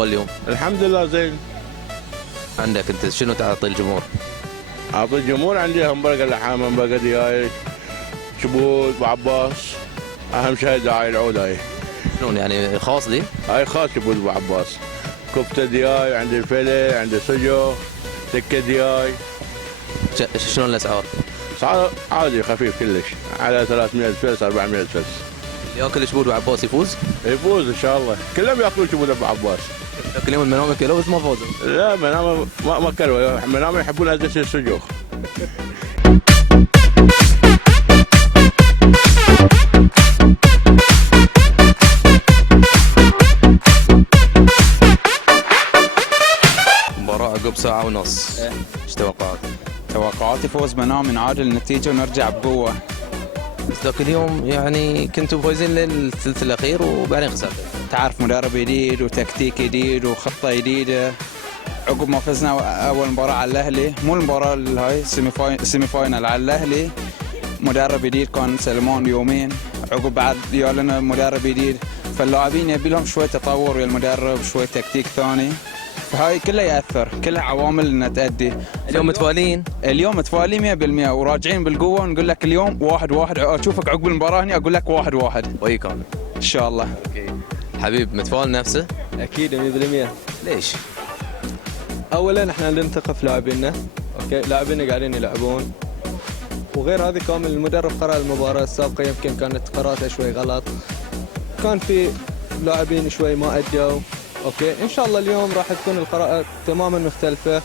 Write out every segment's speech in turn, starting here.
الاقبال اليوم؟ الحمد لله زين. عندك انت شنو تعطي الجمهور؟ اعطي الجمهور عندي همبرجر لحام، همبرجر دياي، شبوت ابو عباس. اهم شيء داعي العود هاي. شلون يعني خاص دي؟ هاي خاص شبوت ابو عباس. كفته دياي، عندي الفله، عندي سجق، سكه دياي. شلون الاسعار؟ صار عادي خفيف كلش، على 300 فلس 400 فلس. اللي ياكل شبود ابو عباس يفوز؟ يفوز ان شاء الله، كلهم ياكلون شبوت ابو عباس. كل يوم المنامه كيلو بس ما فوزوا. لا منامه ما كلوا، منامه يحبون هذا السجق. مباراة عقب ساعة ونص. ايش توقعات؟ توقعاتي فوز منام نعادل النتيجة ونرجع بقوة. بس ذاك اليوم يعني كنتوا فايزين للثلث الأخير وبعدين خسرتوا. تعرف مدرب جديد وتكتيك جديد وخطة جديدة. عقب ما فزنا أول مباراة على الأهلي، مو المباراة هاي سيمي فاينل على الأهلي، مدرب جديد كان سلمان يومين، عقب بعد يالنا مدرب جديد، فاللاعبين يبي لهم شوية تطور ويا المدرب، شوية تكتيك ثاني. فهاي كلها يأثر، كلها عوامل انها تأدي. اليوم متفائلين؟ اليوم متفائلين 100% وراجعين بالقوة، ونقول لك اليوم 1-1، اشوفك عقب المباراة هنا اقول لك 1-1 وهي كان ان شاء الله. حبيب متفائل نفسه؟ اكيد 100%. ليش؟ اولا احنا عندنا ثقة في لاعبينا، اوكي، لاعبينا قاعدين يلعبون، وغير هذه كامل المدرب قرأ المباراة السابقة يمكن كانت قراءتها شوي غلط، كان في لاعبين شوي ما أدوا، اوكي، ان شاء الله اليوم راح تكون القراءة تماما مختلفة،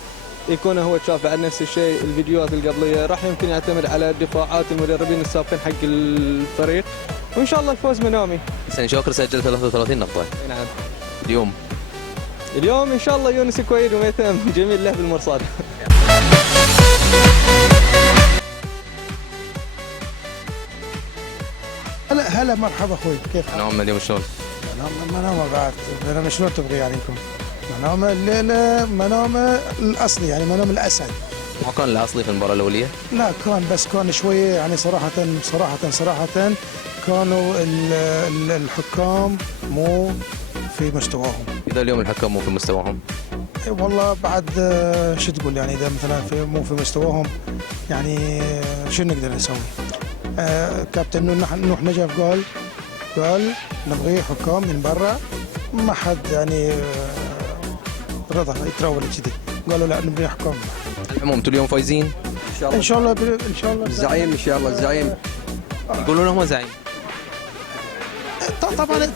يكون هو شاف بعد نفس الشيء الفيديوهات القبلية، راح يمكن يعتمد على دفاعات المدربين السابقين حق الفريق، وان شاء الله الفوز منامي. حسين شاكر سجل 33 نقطة. نعم. اليوم ان شاء الله يونس كويد وميثم جميل له بالمرصاد. هلا مرحبا اخوي، كيف حالك؟ منام اليوم شلون؟ منام قاعد، منام شلون تبغي يعني يكون؟ منام الليله منام الاصلي يعني منام الاسد. ما كان الاصلي في المباراة الأولية؟ لا كان، بس كان شويه يعني صراحه كانوا الحكام مو في مستواهم. إذا اليوم الحكام مو في مستواهم؟ والله بعد شو تقول يعني اذا مثلا مو في مستواهم يعني شو نقدر نسوي؟ كابتن نوح نجف قال نبغي حكام من برا، ما حد يعني رضى يتراول كذي، قالوا لا نبغي حكام. العموم انتوا اليوم فايزين؟ ان شاء الله الزعيم ان شاء الله الزعيم. يقولون هو زعيم. طبعا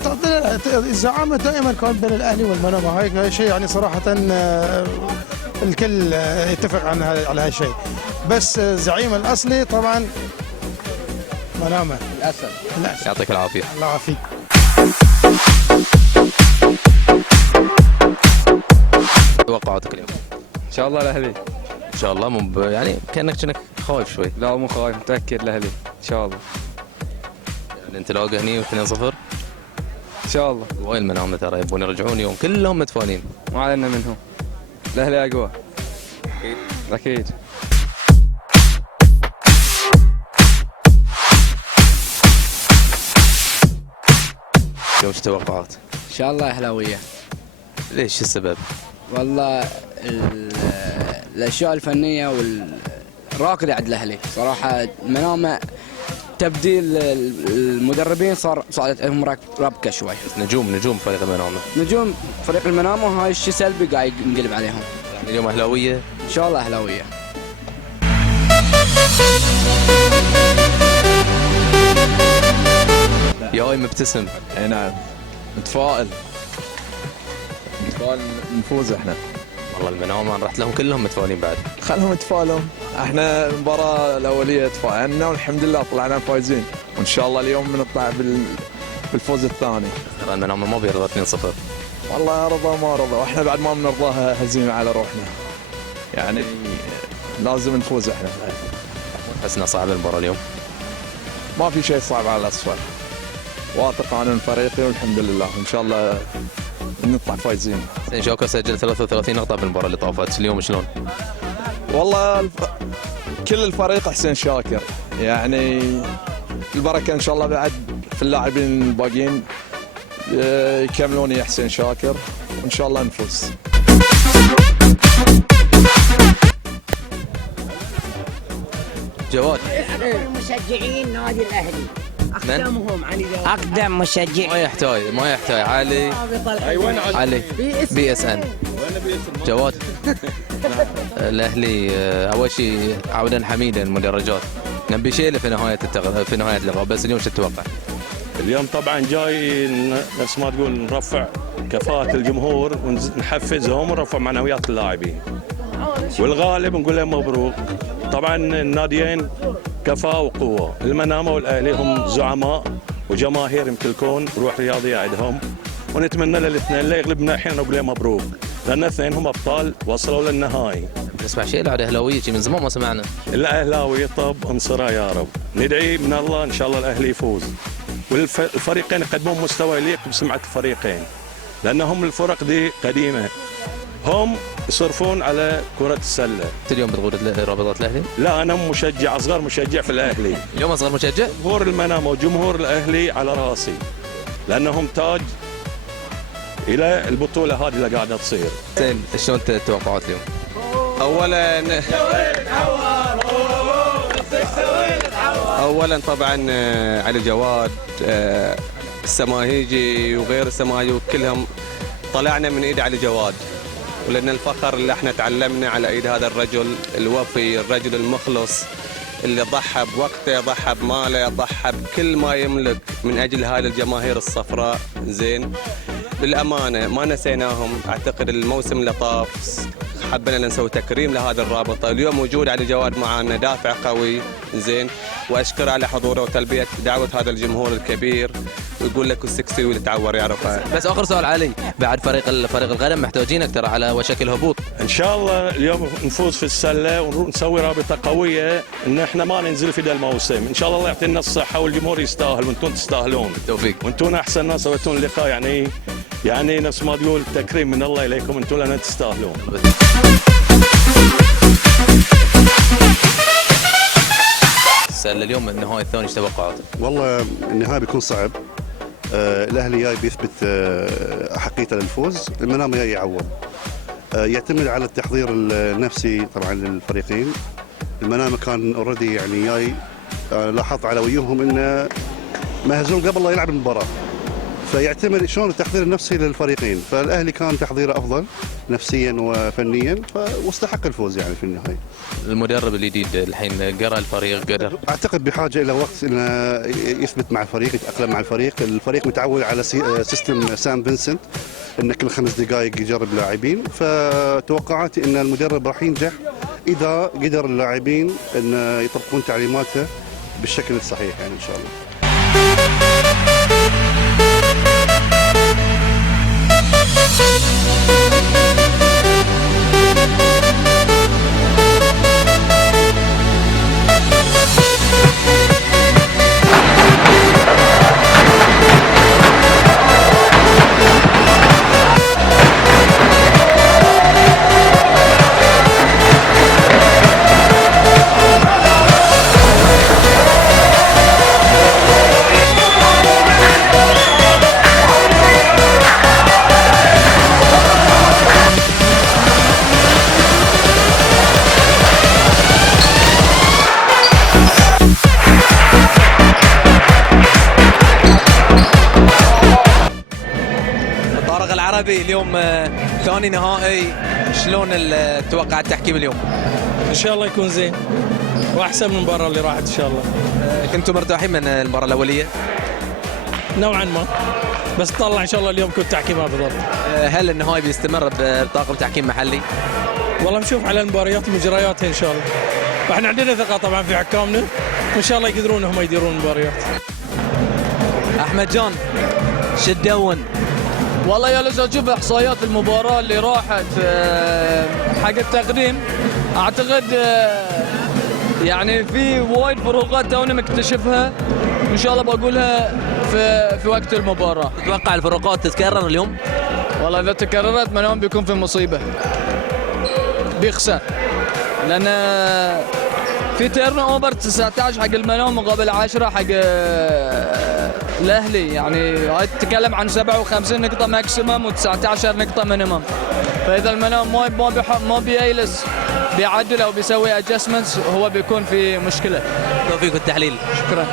الزعامه دائما كان بين الاهلي والمنامه، هاي شيء يعني صراحه الكل يتفق على هالشيء، بس الزعيم الاصلي طبعا منامه الاسد. يعطيك العافيه. الله يعافيك. توقعاتك اليوم؟ ان شاء الله الاهلي. ان شاء الله يعني كانك خايف شوي. لا مو خايف، متاكد الاهلي ان شاء الله. يعني انطلاقه هني 2-0 ان شاء الله. وين المنامه ترى يبون يرجعون يوم كلهم متفائلين. ما علينا منهم، الاهلي اقوى. اكيد. اليوم شو توقعات؟ ان شاء الله اهلاويه. ليش السبب؟ والله الاشياء الفنيه والراكده عند الاهلي صراحه، المنامه تبديل المدربين صارت لهم ربكه شوي. نجوم فريق المنامه. نجوم فريق المنامه وهاي الشيء سلبي قاعد ينقلب عليهم. يعني اليوم اهلاويه؟ ان شاء الله اهلاويه. ياي مبتسم. اي نعم، متفائل نفوز احنا. والله المنامه انا رحت لهم كلهم متفائلين بعد. خلهم يتفائلون، احنا المباراه الاوليه تفائلنا والحمد لله طلعنا فايزين، وان شاء الله اليوم بنطلع بالفوز الثاني. ترى المنامه ما بيرضى 2-0. والله رضا ما رضا، واحنا بعد ما بنرضاها هزيمه على روحنا، يعني لازم نفوز احنا. تحس انها صعبه المباراه اليوم؟ ما في شيء صعب على الاصفر، واثق انا من فريقي والحمد لله، وان شاء الله نطلع فايزين. حسين شاكر سجل 33 نقطة بالمباراة اللي طافت، اليوم شلون؟ والله كل الفريق حسين شاكر، يعني البركة إن شاء الله بعد في اللاعبين الباقيين يكملون يا حسين شاكر، وان شاء الله نفوز. جواد مشجعين نادي الاهلي اقدمهم علي جواد اقدم مشجع. ما يحتاج علي علي بي اس ان جواد. الاهلي اول شيء عودا حميدا المدرجات، نبي شيء في نهايه اللقاء، بس اليوم شو تتوقع؟ اليوم طبعا جاي نفس ما تقول نرفع كفاءة الجمهور ونحفزهم ونرفع معنويات اللاعبين، والغالب نقول لهم مبروك. طبعا الناديين كفاءة وقوة، المنامة والأهلي هم زعماء وجماهير يمتلكون روح رياضية عندهم، ونتمنى للاثنين اللي يغلبنا الحين نقول لهم مبروك، لأن الاثنين هم أبطال وصلوا للنهائي. نسمع شيء على اهلاويه من زمان ما سمعنا. الأهلاوي طب انصره يا رب، ندعي من الله إن شاء الله الأهلي يفوز، والفريقين يقدمون مستوى يليق بسمعة الفريقين، لأنهم الفرق دي قديمة، هم يصرفون على كرة السلة. أنت اليوم بتغود رابطة الأهلي؟ لا أنا مشجع، أصغر مشجع في الأهلي. اليوم أصغر مشجع؟ جمهور المنامة وجمهور الأهلي على راسي، لأنهم تاج إلى البطولة هذه اللي قاعدة تصير. زين، شلون التوقعات اليوم؟ اولا طبعا علي جواد، السماهيجي وغير السماهيجي وكلهم طلعنا من ايد علي جواد، ولان الفخر اللي احنا تعلمنا على ايد هذا الرجل الوفي، الرجل المخلص اللي ضحى بوقته، ضحى بماله، ضحى بكل ما يملك من اجل هذه الجماهير الصفراء. زين، بالامانه ما نسيناهم. اعتقد الموسم اللي طاف حبينا نسوي تكريم لهذه الرابطه، اليوم وجود علي جواد معنا دافع قوي. زين، واشكره على حضوره وتلبيه دعوه هذا الجمهور الكبير، ويقول لك السكسي واللي تعور يعرفها. بس اخر سؤال علي، بعد فريق الغنم محتاجينك ترى على وشك الهبوط. ان شاء الله اليوم نفوز في السله ونسوي رابطه قويه، ان احنا ما ننزل في ذا الموسم، ان شاء الله يعطينا الصحه والجمهور يستاهل، وانتم تستاهلون. توفيق. وانتم احسن ناس سويتون اللقاء، يعني نفس ما تقول تكريم من الله اليكم، انتم لنا تستاهلون. سأل اليوم النهائي الثاني ايش توقعاتك؟ والله النهائي بيكون صعب. الاهلي جاي بيثبت حقيقته للفوز، المنام جاي يعوض. يعتمد على التحضير النفسي طبعا للفريقين. المنام كان اوريدي يعني جاي، لاحظت على وجوههم انه مهزوم قبل لا يلعب المباراه، فيعتمد شلون التحضير النفسي للفريقين، فالاهلي كان تحضيره افضل نفسيا وفنيا، واستحق الفوز يعني في النهايه. المدرب الجديد الحين قرا الفريق، قدر اعتقد بحاجه الى وقت انه يثبت مع الفريق، يتاقلم مع الفريق متعود على سيستم سام فينسنت، انه كل 5 دقائق يجرب لاعبين، فتوقعاتي ان المدرب راح ينجح اذا قدر اللاعبين ان يطبقون تعليماته بالشكل الصحيح يعني ان شاء الله. اليوم ثاني نهائي، شلون توقع التحكيم اليوم؟ ان شاء الله يكون زين واحسن من المباراه اللي راحت ان شاء الله. كنتم مرتاحين من المباراه الاوليه؟ نوعا ما، بس طلع ان شاء الله اليوم يكون تحكيم افضل. هل النهائي بيستمر بطاقم تحكيم محلي؟ والله نشوف على المباريات ومجرياتها ان شاء الله، واحنا عندنا ثقه طبعا في حكامنا، وان شاء الله يقدرون هم يديرون المباريات. احمد جان شدون. والله يا لسه اشوف احصائيات المباراه اللي راحت حق التقديم، اعتقد يعني في وايد فروقات تونا مكتشفها، وان شاء الله بقولها في وقت المباراه. تتوقع الفروقات تتكرر اليوم؟ والله اذا تكررت منهم بيكون في مصيبه، بيخسر، لان في تيرن اوفر 19 حق المنام مقابل 10 حق الاهلي، يعني هاي تتكلم عن 57 نقطه ماكسيمم و19 نقطه مينيمم، فاذا المنام ما بيجلس بيعدل او بيسوي ادجستمنتس هو بيكون في مشكله. توفيق التحليل. شكرا.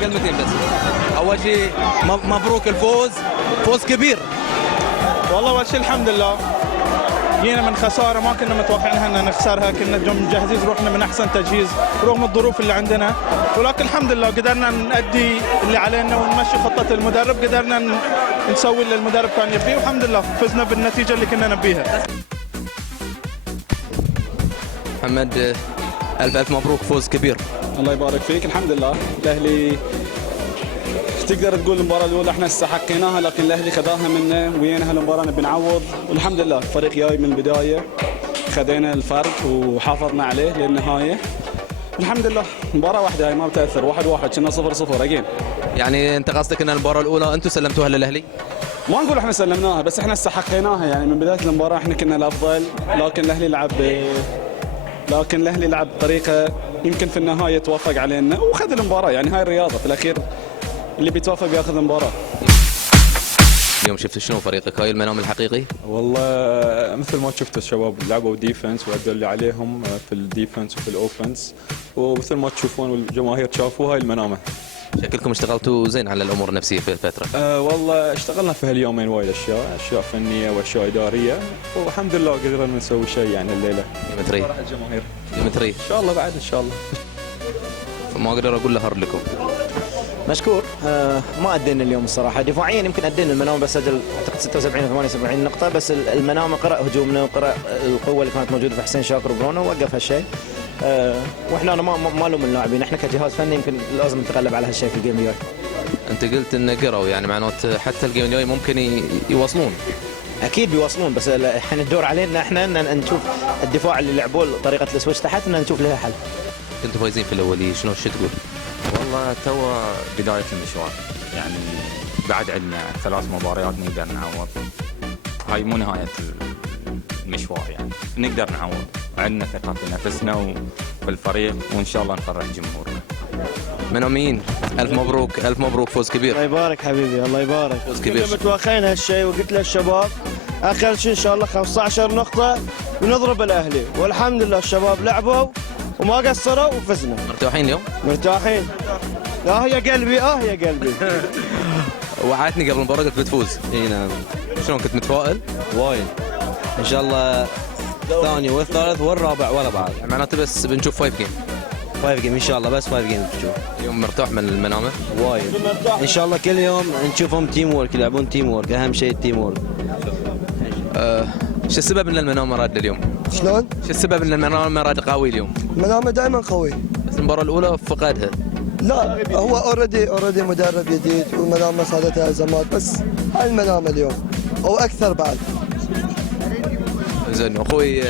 كلمتين بس. اول شيء مبروك الفوز، فوز كبير. والله اول شيء الحمد لله، جينا من خساره ما كنا متوقعين ان نخسرها، كنا مجهزين روحنا من احسن تجهيز رغم الظروف اللي عندنا، ولكن الحمد لله قدرنا نأدي اللي علينا ونمشي خطه المدرب، قدرنا نسوي اللي المدرب كان يبيه، والحمد لله فزنا بالنتيجه اللي كنا نبيها. محمد ألف مبروك، فوز كبير. الله يبارك فيك. الحمد لله الاهلي تقدر تقول المباراه الاولى احنا استحقيناها، لكن الاهلي خذاها منا ويانا هالمباراه نبي نعوض، والحمد لله الفريق جاي من البدايه خذينا الفرق وحافظنا عليه للنهايه، الحمد لله. مباراه واحده هاي ما بتاثر، 1-1 كنا 0-0 اجين. يعني انت قصدك ان المباراه الاولى انتم سلمتوها للاهلي؟ ما نقول احنا سلمناها، بس احنا استحقيناها، يعني من بدايه المباراه احنا كنا الافضل، لكن الاهلي لعب بطريقه يمكن في النهايه توفق علينا وخذ المباراه، يعني هاي الرياضه في الاخير اللي بيتوفق بياخذ المباراه. اليوم شفت شنو فريقك؟ هاي المنام الحقيقي؟ والله مثل ما شفتوا الشباب لعبوا ديفنس وادوا اللي عليهم في الديفنس وفي الاوفنس، ومثل ما تشوفون والجماهير شافوا هاي المنامه. شكلكم اشتغلتوا زين على الامور النفسيه في الفتره. والله اشتغلنا في هاليومين وايد اشياء فنيه واشياء اداريه، والحمد لله قدرنا نسوي شيء يعني الليله. متري الجماهير متري ان شاء الله بعد ان شاء الله. ما اقدر اقول له هارد لكم. مشكور. ما ادينا اليوم الصراحه، دفاعيا يمكن ادينا المنام، بس سجل اعتقد 76 78 نقطه، بس المنام قرأ هجومنا وقرأ القوه اللي كانت موجوده في حسين شاكر وبرونو ووقف هالشيء. واحنا انا ما لوم اللاعبين، احنا كجهاز فني يمكن لازم نتغلب على هالشيء في الجيم الجاي. انت قلت انه قروا، يعني معناته حتى الجيم الجاي ممكن يوصلون. اكيد بيوصلون، بس احنا الدور علينا احنا ان نشوف الدفاع اللي لعبوه طريقه السويتش تحت ان نشوف لها حل. كنتوا فايزين في الاوليه، شنو تقول؟ والله تو بدايه المشوار، يعني بعد عندنا 3 مباريات نقدر نعوض، هاي مو نهايه المشوار، يعني نقدر نعوض، عندنا ثقه في نفسنا وفي الفريق، وان شاء الله نفرح جمهورنا. منامين الف مبروك، الف مبروك، فوز كبير. الله يبارك حبيبي، الله يبارك. فوز كبير. كنا متوقعين هالشيء، وقلت للشباب اخر شيء ان شاء الله 15 نقطه ونضرب الاهلي، والحمد لله الشباب لعبوا وما قصروا وفزنا. مرتاحين اليوم؟ مرتاحين. يا قلبي يا قلبي. وعدتني قبل المباراه قلت بتفوز. اي نعم. شلون كنت متفائل؟ وايد. ان شاء الله الثاني والثالث والرابع ورا بعض. معناته بس بنشوف 5 جيم. 5 جيم ان شاء الله، بس 5 جيم بنشوف. اليوم مرتاح من المنامه؟ وايد. ان شاء الله كل يوم نشوفهم تيم وورك، يلعبون تيم وورك، اهم شيء التيم وورك. شو السبب ان المنامه راد اليوم؟ شلون؟ شو السبب ان المنامه راد قوي اليوم؟ المنامه دائما قوي. بس المباراه الاولى فقدها. لا هو اوريدي مدرب جديد والمنامه صادتها ازمات، بس هاي المنامه اليوم او اكثر بعد. زين اخوي،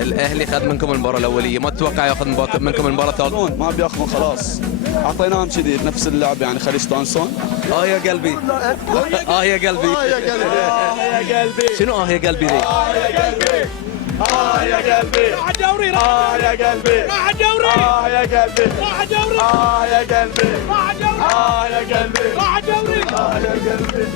الاهلي خذ منكم المباراه الاوليه، ما تتوقع ياخذ منكم المباراه الثالثه؟ ما بياخذون خلاص، اعطيناهم كذي نفس اللعب، يعني خلي يستانسون. يا قلبي يا قلبي يا قلبي شنو يا قلبي ذي؟ يا قلبي يا قلبي راح الدوري، يا قلبي راح الدوري، يا قلبي راح الدوري، يا قلبي راح الدوري، يا قلبي راح الدوري، يا قلبي